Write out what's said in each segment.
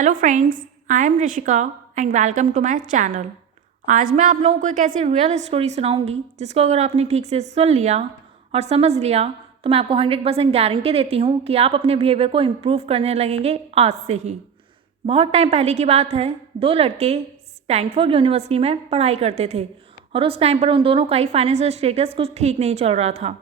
Hello friends, I am Rishika and welcome to my channel. आज मैं आप लोगों को एक ऐसी रियल स्टोरी सुनाऊंगी जिसको अगर आपने ठीक से सुन लिया और समझ लिया तो मैं आपको 100% गारंटी देती हूँ कि आप अपने बिहेवियर को इम्प्रूव करने लगेंगे आज से ही। बहुत टाइम पहले की बात है, दो लड़के स्टैनफोर्ड यूनिवर्सिटी में पढ़ाई करते थे और उस टाइम पर उन दोनों का ही फाइनेंशियल स्टेटस कुछ ठीक नहीं चल रहा था।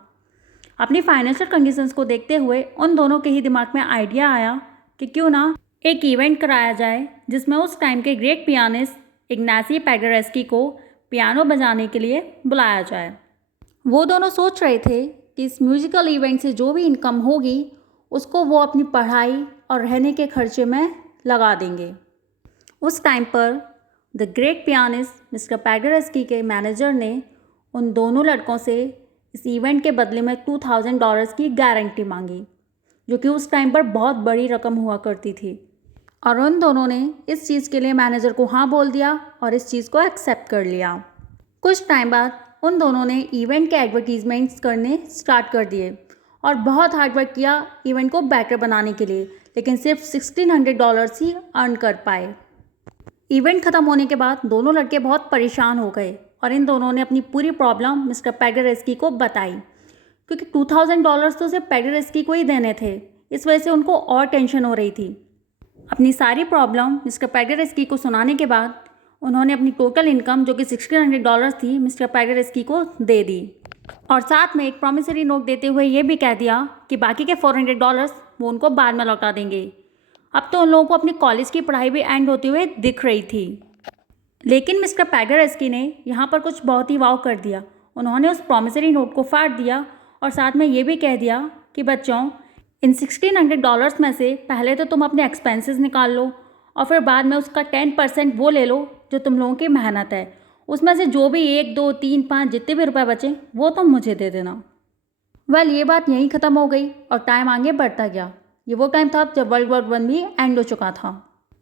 अपनी फाइनेंशियल कंडीशंस को देखते हुए उन दोनों के ही दिमाग में आइडिया आया कि क्यों ना एक इवेंट कराया जाए जिसमें उस टाइम के ग्रेट पियानिस्ट इग्नासी पेडरेस्की को पियानो बजाने के लिए बुलाया जाए। वो दोनों सोच रहे थे कि इस म्यूजिकल इवेंट से जो भी इनकम होगी उसको वो अपनी पढ़ाई और रहने के खर्चे में लगा देंगे। उस टाइम पर द ग्रेट पियानिस्ट मिस्टर पेडरेस्की के मैनेजर ने उन दोनों लड़कों से इस इवेंट के बदले में $2000 की गारंटी मांगी, जो कि उस टाइम पर बहुत बड़ी रकम हुआ करती थी। और उन दोनों ने इस चीज़ के लिए मैनेजर को हाँ बोल दिया और इस चीज़ को एक्सेप्ट कर लिया। कुछ टाइम बाद उन दोनों ने इवेंट के एडवर्टीजमेंट्स करने स्टार्ट कर दिए और बहुत हार्डवर्क किया इवेंट को बेटर बनाने के लिए, लेकिन सिर्फ $1600 ही अर्न कर पाए। इवेंट ख़त्म होने के बाद दोनों लड़के बहुत परेशान हो गए और इन दोनों ने अपनी पूरी प्रॉब्लम मिस्टर पेडरेस्की को बताई, क्योंकि $2000 तो सिर्फ पेडरेस्की को ही देने थे। इस वजह से उनको और टेंशन हो रही थी। अपनी सारी प्रॉब्लम मिस्टर पेडरेस्की को सुनाने के बाद उन्होंने अपनी टोटल इनकम जो कि $1600 थी मिस्टर पेडरेस्की को दे दी और साथ में एक प्रॉमिसरी नोट देते हुए ये भी कह दिया कि बाकी के $400 वो उनको बाद में लौटा देंगे। अब तो उन लोगों को अपनी कॉलेज की पढ़ाई भी एंड होते हुए दिख रही थी, लेकिन मिस्टर पेडरेस्की ने यहाँ पर कुछ बहुत ही वाव कर दिया। उन्होंने उस प्रॉमिसरी नोट को फाड़ दिया और साथ में ये भी कह दिया कि बच्चों, इन $1600 में से पहले तो तुम अपने एक्सपेंसेस निकाल लो और फिर बाद में उसका 10% वो ले लो जो तुम लोगों की मेहनत है। उसमें से जो भी 1, 2, 3, 5 जितने भी रुपए बचे वो तुम मुझे दे देना। ये बात यहीं ख़त्म हो गई और टाइम आगे बढ़ता गया। ये वो टाइम था जब वर्ल्ड वॉर 1 भी एंड हो चुका था।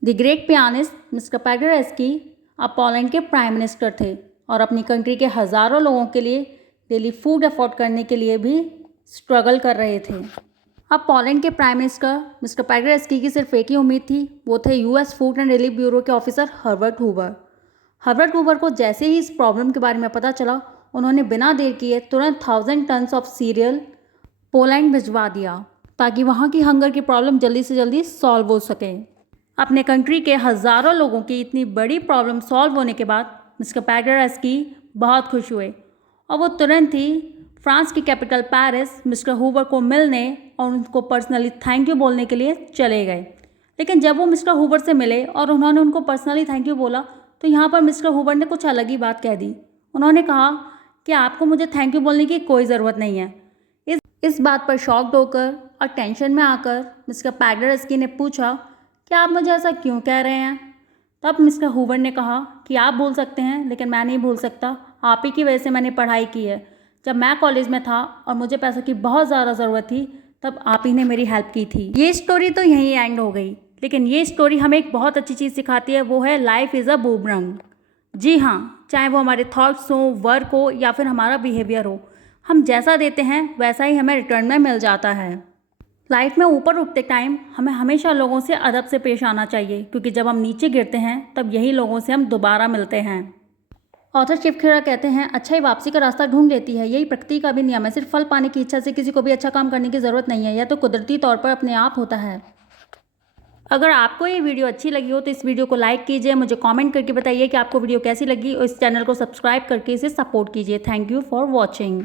द ग्रेट पियानिस्ट मिस्टर पेडरेस्की अब पोलैंड के प्राइम मिनिस्टर थे और अपनी कंट्री के हज़ारों लोगों के लिए डेली फूड अफोर्ड करने के लिए भी स्ट्रगल कर रहे थे। अब पोलैंड के प्राइम मिनिस्टर मिस्टर पेडरेस्की की सिर्फ एक ही उम्मीद थी, वो थे US food and relief bureau के officer Herbert Hoover. Herbert Hoover को जैसे ही इस प्रॉब्लम के बारे में पता चला, उन्होंने बिना देर किए तुरंत 1000 टन्स ऑफ सीरियल पोलैंड भिजवा दिया ताकि वहाँ की हंगर की प्रॉब्लम जल्दी से जल्दी सॉल्व हो सके। अपने कंट्री के हज़ारों लोगों की इतनी बड़ी प्रॉब्लम सॉल्व होने के बाद मिस्टर पेडरेस्की बहुत खुश हुए और वो तुरंत ही फ्रांस की कैपिटल पेरिस मिस्टर हूवर को मिलने और उनको पर्सनली थैंक यू बोलने के लिए चले गए। लेकिन जब वो मिस्टर हूवर से मिले और उन्होंने उनको पर्सनली थैंक यू बोला तो यहाँ पर मिस्टर हूवर ने कुछ अलग ही बात कह दी। उन्होंने कहा कि आपको मुझे थैंक यू बोलने की कोई ज़रूरत नहीं है। इस बात पर शॉक्ड होकर और टेंशन में आकर मिस्टर पेडरेस्की ने पूछा कि आप मुझे ऐसा क्यों कह रहे हैं। तब मिस्टर हूवर ने कहा कि आप भूल सकते हैं लेकिन मैं नहीं भूल सकता, आप ही की वजह से मैंने पढ़ाई की है। जब मैं कॉलेज में था और मुझे पैसों की बहुत ज़्यादा ज़रूरत थी तब आप ही ने मेरी हेल्प की थी। ये स्टोरी तो यहीं एंड हो गई, लेकिन ये स्टोरी हमें एक बहुत अच्छी चीज़ सिखाती है, वो है लाइफ इज़ अ बूमरंग। जी हाँ, चाहे वो हमारे थॉट्स हो, वर्क हो या फिर हमारा बिहेवियर हो, हम जैसा देते हैं वैसा ही हमें रिटर्न में मिल जाता है। लाइफ में ऊपर उठते टाइम हमें हमेशा लोगों से अदब से पेश आना चाहिए, क्योंकि जब हम नीचे गिरते हैं तब यही लोगों से हम दोबारा मिलते हैं। ऑथर शिव खेरा कहते हैं, अच्छाई वापसी का रास्ता ढूंढ लेती है। यही प्रकृति का भी नियम है। सिर्फ फल पाने की इच्छा से किसी को भी अच्छा काम करने की ज़रूरत नहीं है, यह तो कुदरती तौर पर अपने आप होता है। अगर आपको ये वीडियो अच्छी लगी हो तो इस वीडियो को लाइक कीजिए, मुझे कमेंट करके बताइए कि आपको वीडियो कैसी लगी और इस चैनल को सब्सक्राइब करके इसे सपोर्ट कीजिए। Thank you for watching.